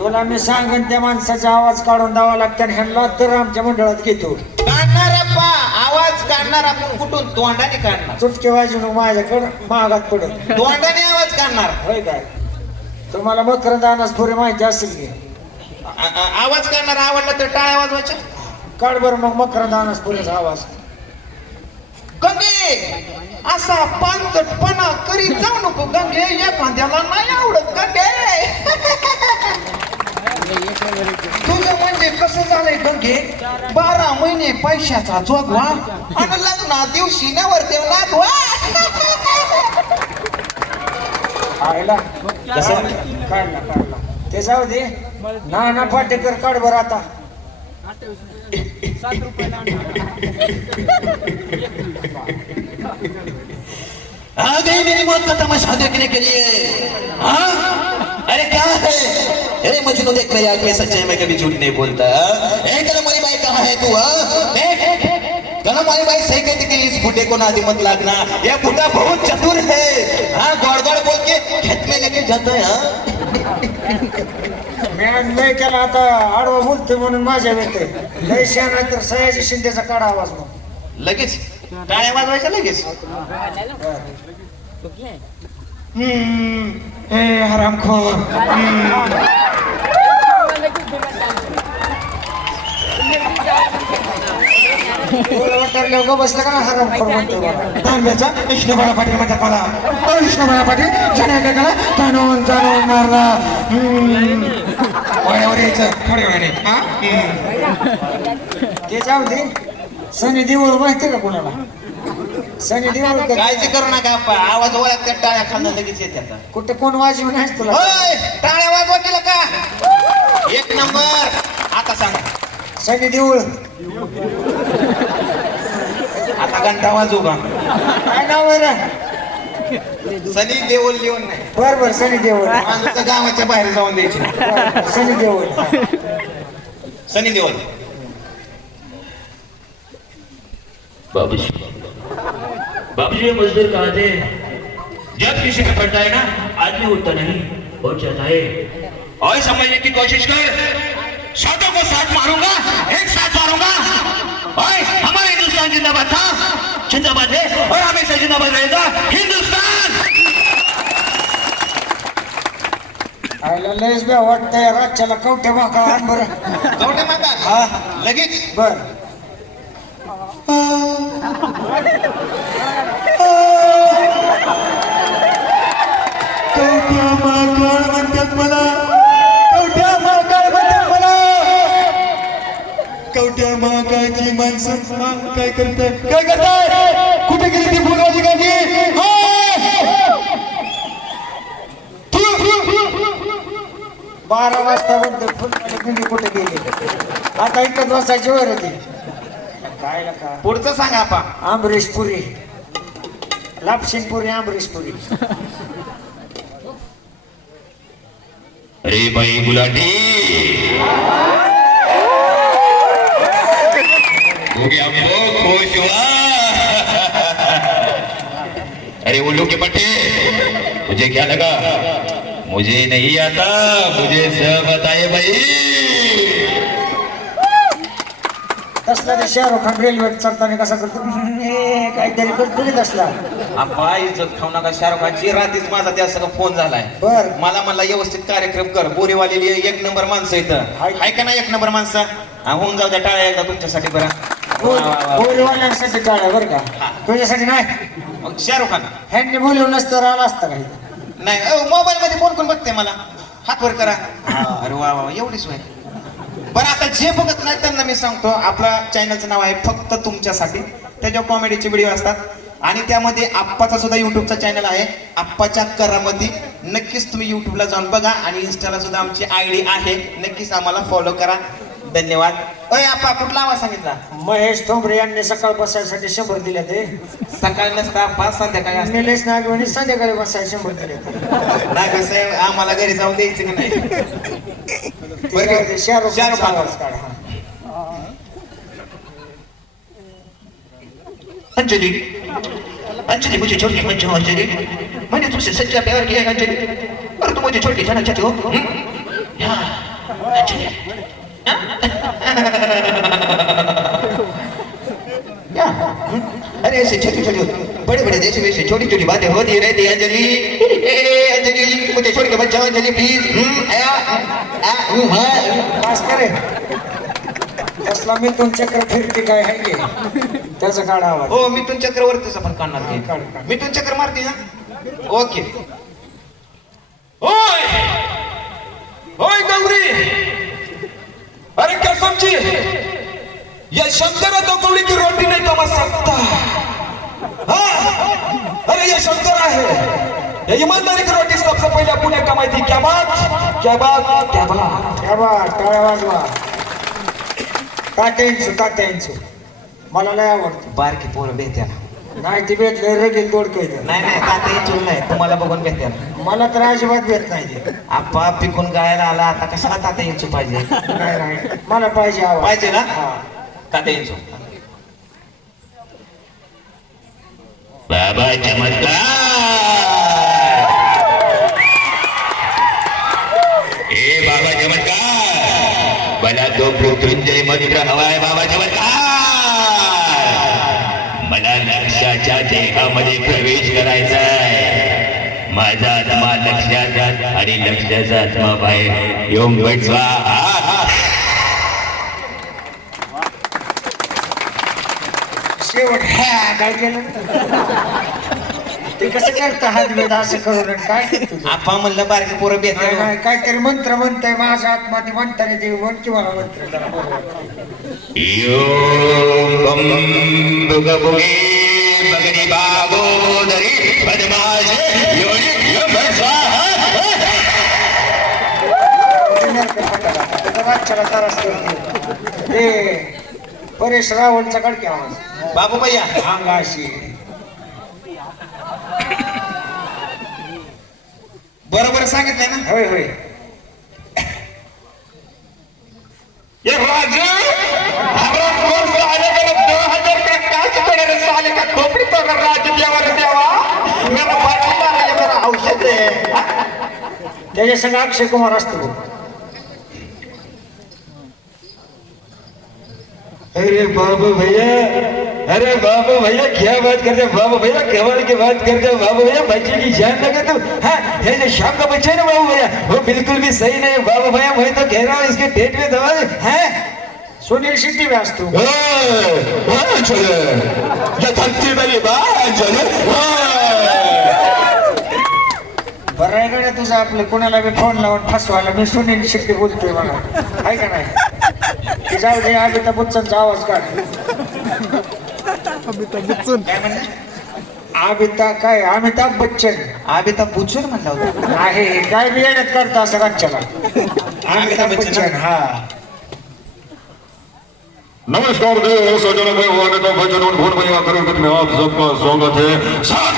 तुला मी सांगन त्या माणसाचा आवाज काढून द्यावा लागतो आणि ह्यांना तर आमच्या मंडळात घेतो. काढणार अप्पा, आवाज काढणार आपण कुठून? तोंडाने काढणार. चुटके वाजून माझ्याकडं महागात पडत. तोंडाने आवाज काढणार. होय काय? तुम्हाला मकरंद अनासपुरी माहिती असेल की. आवाज काढणार. आवडला तर टाळ्या वाजवायच्या. काढ बरं मग मकरंद अनासपुरीचा आवाज. गंगे असा पानचटपणा करीत जाऊ नको गंगे, एखाद्याला नाही आवडत गंगे. तुझं म्हणजे कसं झालंय गंगे, 12 महिने पैशाचा जोगवा आणि लग्ना दिवशी नवरदेव नागवा. आयला काढला ते जाऊ दे. नाना पाटेकर काढ बरं आता. आ गई मेरी मौत का तमाशा देखने के लिए. हाँ अरे क्या है? अरे मजनू देख मेरी आंख में सच्चाई, मैं कभी झूठ नहीं बोलता. कलम वाली बाई कहाँ है तू? कलम वाली बाई सही कहती कि इस बूढ़े को नादी मत लागना, यह बूढ़ा बहुत चतुर है. हाँ गौड़ गौड़ बोल के खेत में लेके जाता है. मी केला आता आडवा बोलतोय म्हणून माझ्या येते. लय शहाणा तर सयाजी शिंदेचा काढा आवाज मग. लगेच टाळ्या वाजवायच्या लगेच. ए हरामखोर. लोक बसलं का ना हरामखोर म्हणतो तांब्याचा विष्णुबाळा पाटील म्हणतात मला. विष्णुबाळा पाटील जाण्या का जाणून जाणून मारला. वळ्यावर यायचं थोड्या वेळाने. ते जाऊ दे. सनी देऊळ माहिती का कोणाला? सनी देऊळ काळजी करू नका आप्पा, आवाज ओळखतात टाळ्या खाल्ला लगेच येते. कुठे कोण वाजवून आहेस तुला? टाळ्या वाजवा केलं का? एक नंबर. आता सांगा. सनी देऊळ. आता घंटा वाजू का? काय नाव आहे रे? सनी देओल लिहून नाही. बर सनी देऊळ. माणूस गावाच्या बाहेर जाऊन द्यायची. सनी देऊळ. सनी देओल. बाबूजी ये मजदूर कहाँ थे? जब किसी का पड़ता है ना, आदमी उठता नहीं, उठ जाता है. और समझने की कोशिश कर. सातों को साथ मारूंगा, एक साथ मारूंगा. और हमारा हिंदुस्तान जिंदाबाद था, जिंदाबाद है और हमेशा जिंदाबाद रहेगा हिंदुस्तान. आयला लयच बे वाटतंय राज्याला कवठे माका आण बरं. कवठे माता. हा लगेच. बर. कवठ्या माकड म्हणतात मला. कवठ्या माकड म्हणतात मला. कवठ्या माकाची माणसं काय करतात? काय करतात? कुठे गेली ती फुलवाची गाडी? 12 वाजता म्हणतो फुलवाडी पिंडी कुठे गेली? आता इकडे बसायची वर होती. काय का पुढचं सांगा आपा. अमरीश पुरी. लापशिंगपुरी अमरीशपुरी. अरे भाई गुलाटी हो गया, वो खुश हुआ. अरे उल्लू के पट्टे, मुझे क्या लगा? मुझे नहीं आता, मुझे सब बताए भाई. तसला ते शाहरुख खान रेल्वेत चढताना कसा करतो काहीतरी करतो की तसला. आपा इज्जत खाऊ नका. शाहरुखाची रात्रीच माझा त्या सगळं फोन झालाय. बर. मला म्हणला व्यवस्थित कार्यक्रम कर. बोरीवालेली एक नंबर माणसं इथं आहे का नाही? एक नंबर माणसं. होऊन जाऊ द्या टाळ्या एकदा तुमच्यासाठी. बरं बोलवाल्यांसाठी टाळ्या बरं का, तुझ्यासाठी नाही. मग शाहरुख खान ह्यांनी बोलवून नसतं आला असतं काही. नाही मोबाईल मध्ये कोण कोण बघते मला? हात वर करा. अरे वा वा एवढीच होय. बरं आता जे बघत नाही त्यांना मी सांगतो, आपल्या चॅनलचं नाव आहे फक्त तुमच्यासाठी. त्याच्यावर कॉमेडीचे व्हिडिओ असतात आणि त्यामध्ये आप्पाचा सुद्धा युट्यूबचा चॅनल आहे आप्पाच्या करामध्ये. नक्कीच तुम्ही युट्यूबला जाऊन बघा आणि इन्स्टाला सुद्धा आमची आयडी आहे. नक्कीच आम्हाला फॉलो करा. धन्यवाद. अय आप्पा कुठला आवाज सांगितला? महेश ठोंबरे यांनी सकाळ बसायसाठी 100 दिले. ते सकाळी नसता आप्पा, संध्याकाळी असतं. निलेश नागवणी संध्याकाळी बसायला 100 दिले. नाही कसं आम्हाला घरी जाऊन द्यायचं की नाही. बरं शाहरुख शाहरुख खान. आवाज काढ. अंजलि, अंजलि मुझे छोड़ के मत जाओ अंजलि. मैंने तुमसे सच्चा प्यार किया है अंजलि, और तुम मुझे छोड़ के जाना चाहते हो? क्या? अरे ऐसे छोटी छोटी बड़े बड़े देशों में से छोटी छोटी बातें होती रहती है अंजलि। अंजलि मुझे छोड़ के मत जाओ अंजलि प्लीज। पास करे कसला मिथून चक्र फिरते काय आहे की त्याचा काढा आवाज. हो मिथून चक्रवर्तीच आपण काढणार ते. काढ, काढ. मिथून चक्र मारते ना. ओके. ओय ओय गौरी, अरे कसम जी या शंकर तो कौड़ी की रोटी नहीं कमा सकता. हाँ? अरे ये शंकर है, ये ईमानदारी की रोटी सबसे पहले पुणे कमाई थी. क्या बात क्या बात क्या बात. क्या बा टाळ्या वाजवा. तात्यांचू मला लय आवडतं. बारकी पोरं बेत्याला. नाही ती भेटले रगेल दोडकं नाही नाही तात्या चूल नाही तुम्हाला बघून बेत्याला. मला तर अजिबात भेट नाही ते. आप्पा पिकून गायला आला आता कशाला तात्या इंचू पाहिजे. नाही नाही मला पाहिजे आवाज. पाहिजे ना. हा. तात्या इंचू. बाबा चमत्कार. ए बाबा चमत्कार, मला तो मृत्युंजय मंत्र हवाय. बाबा चमत्कार, मला लक्षाच्या देहामध्ये प्रवेश करायचा आहे. माझा आत्मा लक्षात आणि लक्षाचा आत्मा बाहेर येऊन बैठवा. शेवट हा काय केलं ते कसं करतं हात वेद असं करून आणि काय करतो आप्पा म्हणलं बारकी पोरं नाही बेत्याला. नाही काहीतरी मंत्र म्हणताय माझा आत्मा ती म्हणताना ते म्हण किंवा मंत्र जरा बरोबर. यों बम बुगबुगे बगरी बागोदरी पद्माशे योनि यम स्वाहा. राज्याला त्रास करते ते परेश रावणचा कडके आवाज. बाबू भैया अंगाशी बरोबर सांगितलंय ना. होय होय. ये राजू, हमारा कोर्स आने वाला 2000 का काच पड़े रे साले का खोपड़ी तो अगर राजू देवा रे देवा मेरा बाटला है, ये मेरा औषध है. त्याच्या संग अक्षय कुमार असतो. अरे बाबू भैया, अरे बाबू भैया क्या बात करते हो बाबू भैया, कमाल की बात करते हो बाबू भैया. बच्चे की जान लगे तुम. हाँ ये जो शाम का बच्चा है ना बाबू भैया, वो बिल्कुल भी सही नहीं बाबू भैया. मैं तो कह रहा हूँ इसके पेट में दवा है. सुनील शेट्टी भी असतो. बरं आहे गड्या तुझं आपलं कोणाला बी फोन लावून फसवायला. मी सुनील शेट्टी बोलतोय मला आहे का नाही. ते जाऊ दे अमिताभ बच्चनचा आवाज काढ. काय म्हणलं. अमिताभ बच्चन अमिताभ बच्चन म्हणला होता. आहे काय बी येण्यात करता असं राज्याला. अमिताभ बच्चन हा. नमस्कार देव सजनों में वो अमिताभ बच्चन और भूल भैया करोड़पति में आप सबका स्वागत है. 7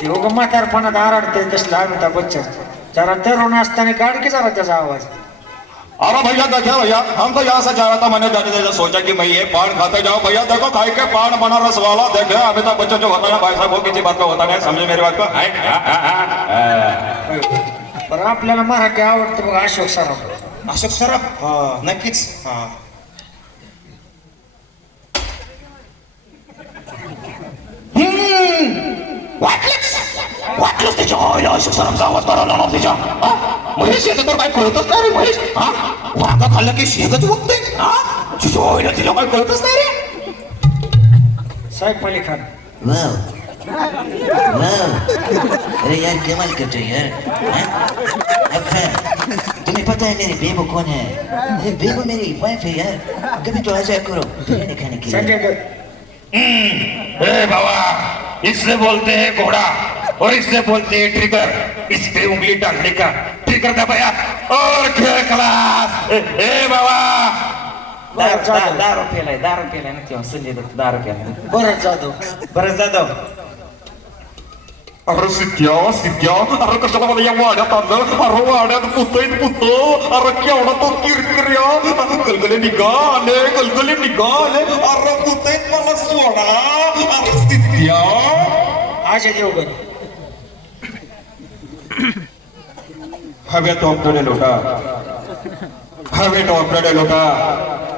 ते उगं म्हातारपणात आरडतंय तसलं अमिताभ बच्चन. जरा तरुण असताना काढ की जरा त्याचा आवाज. अरे भैया देखिए भैया, हम तो यहाँ से जा रहा था, मैंने जाते जाते सोचा कि मैं ये पान खाते जाओ. भैया देखो खाई के पान बनारस वाला देखे अमिताभ बच्चन जो होता है भाई साहब, वो किसी बात का होता नहीं. समझे मेरी बात को. पण आपल्याला मराठी आवडतं बघ अशोक सराफ. अशोक सराफ नक्कीच. वाटलं त्याच्या आईला अशोक सरांचा आवाज करायला ना त्याच्या. महेश याचं तर काय कळतच नाही रे महेश. वांगा खाल्लं की शेगच बघते. तुझ्या आईला तिला काय कळतच नाही रे. साहेब अली खान. वाह वाह, अरे यार कमाल करते हो यार. अब तुम्हें पता है मेरी बेबू कौन है? अरे बेबू मेरी वाइफ है यार. कभी तो आ जाया करो बिरयानी खाने के लिए. संजय दत्त. ए बाबा, इससे बोलते हैं घोड़ा और इससे बोलते हैं ट्रिगर. इस पे उंगली डालने का ट्रिगर दबाया और खेल खलास. ए बाबा, दारू पेलाय ना तेव्हा संजय दत्त दारू पेलाय. भरत जाधव. बरं जाधव. अरे सिद्ध्या सिद्ध्या, अरे कशाला मला या वाड्यात आणलं. अरे वाड्यात पुतो. अरे केवढा तो किरकिर्या. गलगले निघाले. अरे पुतईत मला सोडा. अरे सिद्ध्या. अजय देवगण. हवेत ओपलेले लोटा हवेत ओपलेले लोटा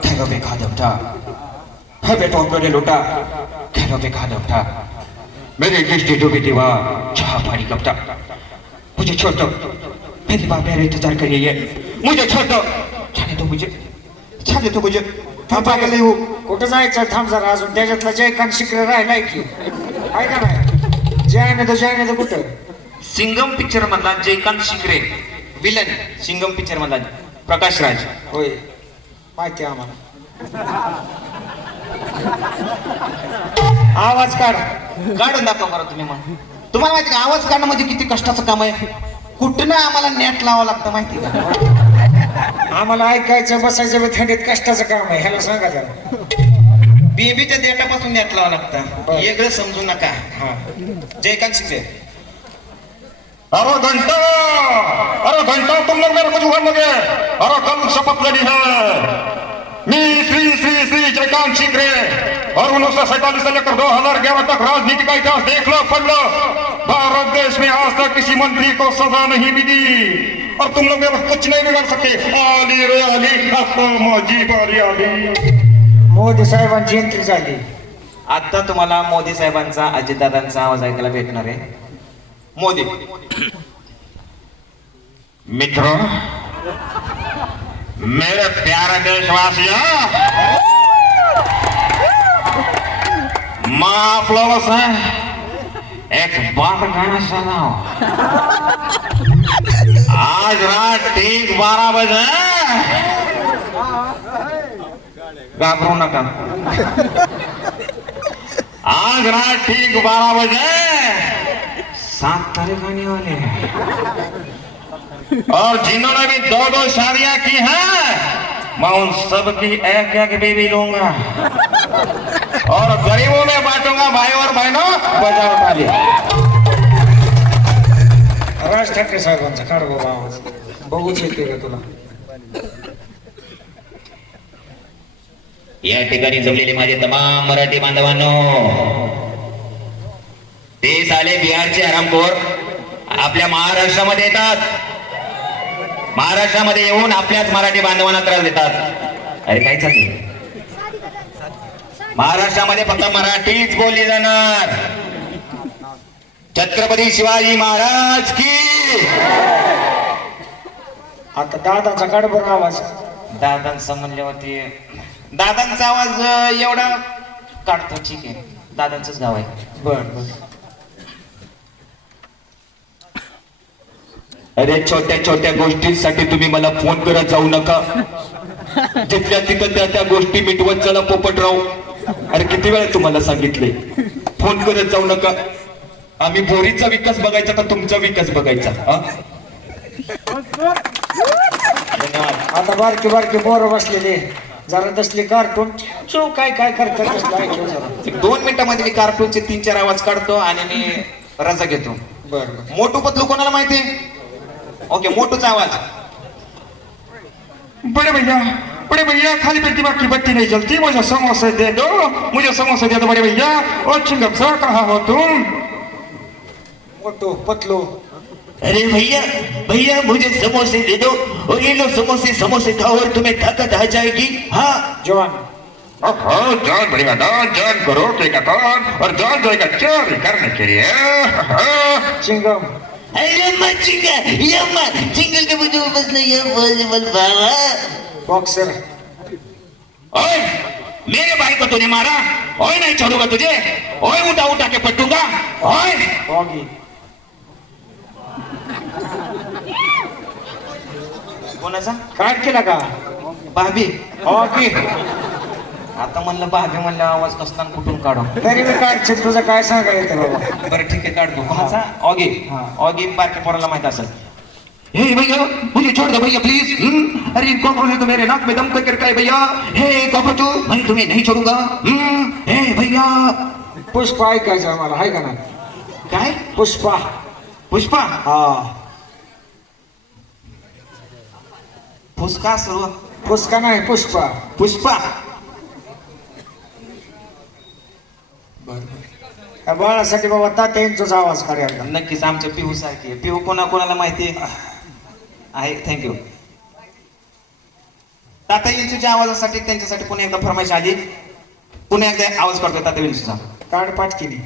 खेलो पे खा दमटा हवेत ओपलेले लोटा खेलो पे खा दमटा मेरी दृष्टि डूबी दीवा चाह पानी कपटा मुझे छोड़ दो मेरी माँ मेरे इंतजार कर रही है मुझे छोड़ दो छाने दो मुझे थांब पागल येऊ कुठं जायचं थांब जरा अजून त्याच्यातला जयकांत शिकरे राहिलाय की ऐका नाही जय तो कुठं सिंगम पिक्चर मधला जयकांत शिकरे विलन सिंगम पिक्चर मधला प्रकाश राज होय माहिती आहे आम्हाला आवाज काढ काढून दाखवा बरं तुम्ही मग तुम्हाला माहिती का आवाज काढणं म्हणजे किती कष्टाचं काम आहे कुठनं आम्हाला नेट लावावं लागतं माहिती का आम्हाला ऐकायचं बसायचं बी थंडीत कष्टाचं काम आहे ह्याला सांगा त्याला बेबीच्या देटापासून नेट लावावं लागतं बरं. वेगळं समजू नका हा जयकांत शिकरे अरे घंटा तुम लोग मेरे को जुगाड़ लगे अरे कल शपथ लेनी है मैं श्री जयकांत शिकरे और 1947 से लेकर 2011 तक राजनीति का इतिहास देख लो पढ़ लो भारत देश में आज तक किसी मंत्री को सजा नहीं मिली और तुम लोग मेरा कुछ नहीं बिगाड़ सकते आली रे आली आपको मौजी बारी आली मोदी साहेबांची एंट्री झाली आता तुम्हाला मोदी साहेबांचा अजितदादांचा आवाज ऐकायला भेटणार आहे मोदी मित्रों मेरे प्यारे देशवासियों मैं आप लोगों से एक बात कहना चाहता हूं आज रात ठीक 12 बजे घाबरू नका आज रात ठीक 12 बजे 7 तारीख आने वाली है और जिन्होंने भी 2 शादियां की हैं मैं उन सब की एक बीवी लूंगा और गरीबों में बांटूंगा भाई और बहनों बजाओ ताली राज ठाकरे साहेबांचा काढ बाबा आवाज बघूच येते का तुला या ठिकाणी जमलेले माझे तमाम मराठी बांधवांनो ते साले बिहारचे हरामखोर आपल्या महाराष्ट्रामध्ये येतात महाराष्ट्रामध्ये येऊन आपल्याच मराठी बांधवांना त्रास देतात अरे काय चाललंय महाराष्ट्रामध्ये फक्त मराठीच बोलली जाणार छत्रपती शिवाजी महाराज की आता दादाचा काढ बरं आवाज दादांचं म्हणल्यावरती दादांचा आवाज एवढा काढतो ठीक आहे दादांचंच गाव आहे बर बर अरे छोट्या छोट्या गोष्टींसाठी तुम्ही मला फोन करत जाऊ नका जिथल्या तिथं त्या गोष्टी मिटवत चला पोपटराव अरे किती वेळा तुम्हाला सांगितले फोन करत जाऊ नका आम्ही बोरीचा विकास बघायचा का तुमचा विकास बघायचा हा? धन्यवाद आता बारकी बोर बसलेले जरा तसली कार्टून चो काय करतात तसलं ऐकलं जरा 2 मिनिटांमध्ये मी कार्टूनचे 3-4 आवाज काढतो आणि मी रजा घेतो बर बर मोटू पतलू कोणाला माहिती ओके मोटूचा आवाज बड़े भैया खाली पेट की बाकी बत्ती नहीं जलती मुझे समोसे दे दो बड़े भैया और चिंगम सा कहाँ हो तुम मोठो पतलो अरे भैया मुझे समोसे दे दो और ये लो समोसे खाओ और तुम्हें ताकत आ जाएगी हाँ जवान जान बढ़िया जान करो और जान जाएगा चोरी करने के लिए चिंगम अरे यम्मा चिंगल के मुझे बसना ये पॉसिबल बाबा बॉक्सर ओए मेरे भाई को तूने मारा ओए नहीं छोड़ूंगा तुझे ओए उठा के पटूंगा ओए हॉगी कोणाचा काय केला का भाभी हॉगी आता म्हणलं भाभी म्हणलं आवाज कसला आणि कुठून काढू तरी मी काढशील तुझं काय सांगा येतं बाबा बरं ठीक आहे काढतो कोणाचा ऑगी ऑगी बारक्या पोराला माहित असेल हे भैया मुझे छोड़ दो भैया प्लीज अरे इन कॉकरोच तो मेरे नाक में दम कर है भैया हे कॉकरोच मैं तुम्हें नहीं छोड़ूंगा हे भैया पुष्पा ऐकायचं आम्हाला हाय का नाही काय पुष्पा पुष्पा हा फुसका सर्व पुष्का नाही पुष्पा पुष्पा त्या बाळासाठी बाबा तात्यांचाच आवाज काढायला नक्कीच आमच्या पिहू सारखी आहे पिहू कोणाला माहिती आहे आहे, थँक्यू. तात्या विंचूच्या आवाजासाठी त्यांच्यासाठी पुन्हा एकदा फरमाईश आली. पुन्हा एकदा आवाज करतोय तात्या विंचूचा. काढ पाटकिनी.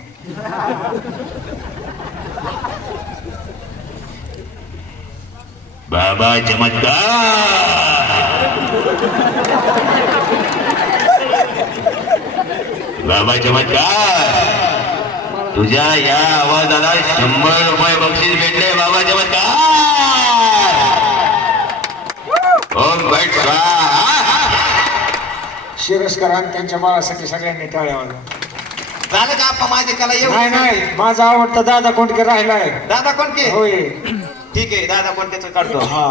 बाबा चमत्कार, बाबा चमत्कार, तुझ्या या आवाजाला 100 रुपये बक्षीस भेटले. बाबा चमत्कार. ओम भट स्वाहा. शिरस्कर आणि त्यांच्या बाळासाठी सगळ्यांनी टाळ्या वाजवा. झालं का आप्पा माझे कला येऊ? नाही नाही, माझा आवडता दादा कोंडके राहिलाय. दादा कोणके? होय. ठीक आहे, दादा कोणकेच काढतो. हा.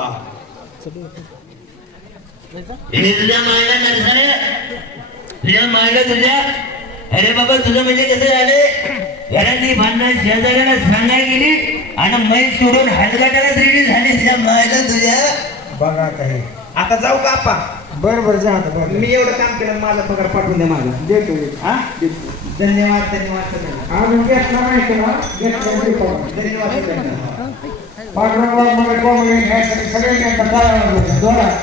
हे तुझ्या मायला नरसाने, तुझ्या मायला तुझ्या. अरे बाबा तुझं म्हणजे कसं झालं, घरातली भांडणं शेजाऱ्याला सांगायला गेली आणि मै सोडून हातगाटाला रेडी झाली तुझ्या मायला तुझ्या. बघा आता हे. आता जाऊ का आप्पा? बरं जा आता बरं. मी एवढं काम केलं, माझा पगार पाठवून द्या माझा. देतो. हा? धन्यवाद धन्यवाद सगळ्यांना. अजून घेतला नाही केला. धन्यवाद सगळ्यांना. पांडुरंगामध्ये कोंबडी घ्यायसाठी सगळ्यांनी आता टाळ्या वाजवायच्या. जोरात.